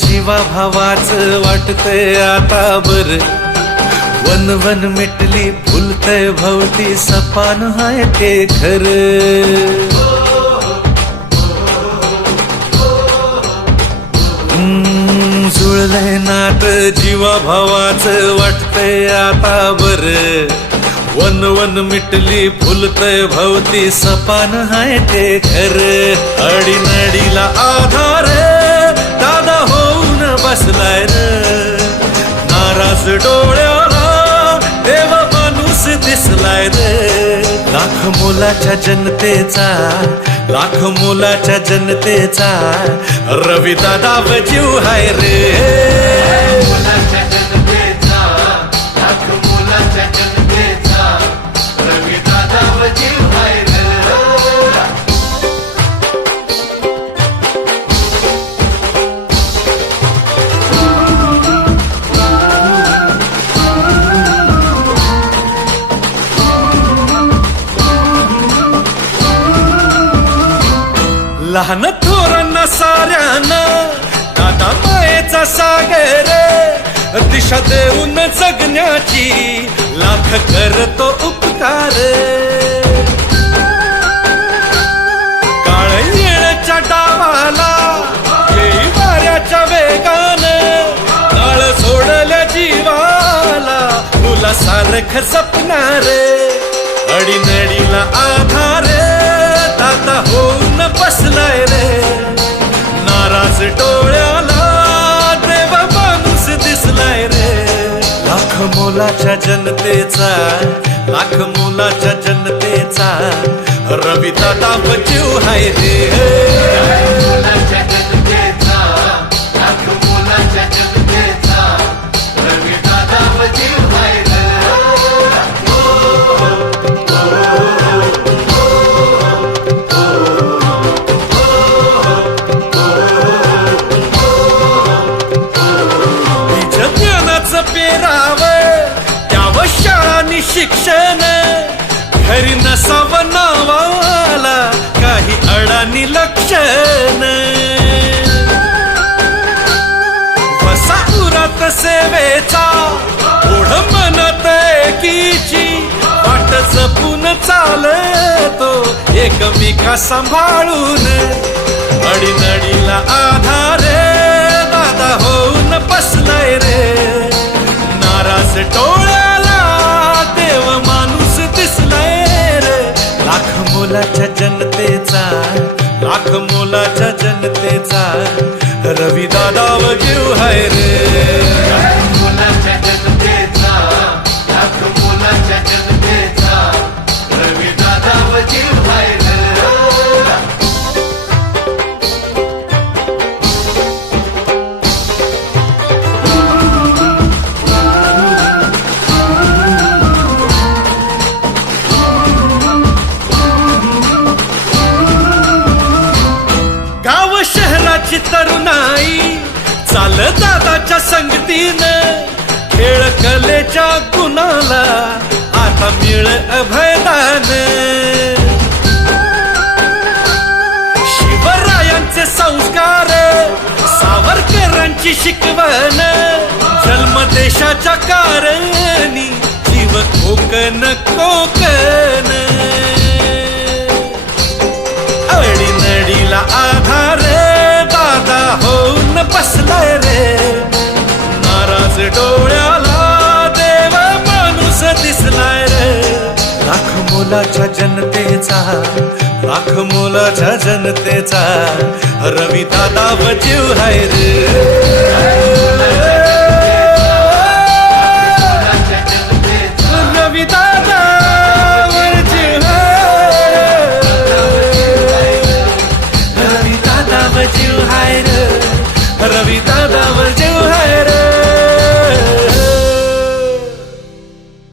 जीवा भावाच वाटतंय आता बर. वन वन मिटली फुलतय भवती सपान हाय ते घर जुळलंय नात जीवा भावाच वाटतंय आता बर. वन वन मिटली फुलतय भवती सपान हाय ते खर. अडीनडीला माणूस दिसलाय रे. लाख मोलाच्या जनतेचा लाख मोलाच्या जनतेचा रवी दादा जीव हाय रे. लहान थोरांना साऱ्यांना दादा मायेचा सागर दिशा देऊन जगण्याची लाख करतो उपकार. काळ येण्याच्या डावाला येई वाऱ्याच्या वेगान काळ सोडल्या जीवाला तुला सारख जपणार अडीनडीला आधार बसलाय रे. नाराज डोळ्याला देव माणूस दिसलाय रे. लाख मोलाच्या जनतेचा लाख मोलाच्या जनतेचा रवी दादा जीव हाय रे. घरी नसावं नावाला काही अडानी लक्षण. वसापुरात सेवेचा ओढ म्हणत एकीची वाट जपून चालतो एकमेका सांभाळून. अडीनडीला आधार दादा होऊन बसलाय रे. नाराज टोळ रवी दादा जीव हाय रे। नाही. चाल दादाच्या संगतीनं खेळ कलेच्या गुणाला आता मिळ अभयदान. शिवरायांचे संस्कार सावरकरांची शिकवण जन्म देशाच्या कारणी जीव कोकण कोकण. मोलाच्या जनतेचा लाख मोलाच्या जनतेचा रवी दादा बजीव हाय रे.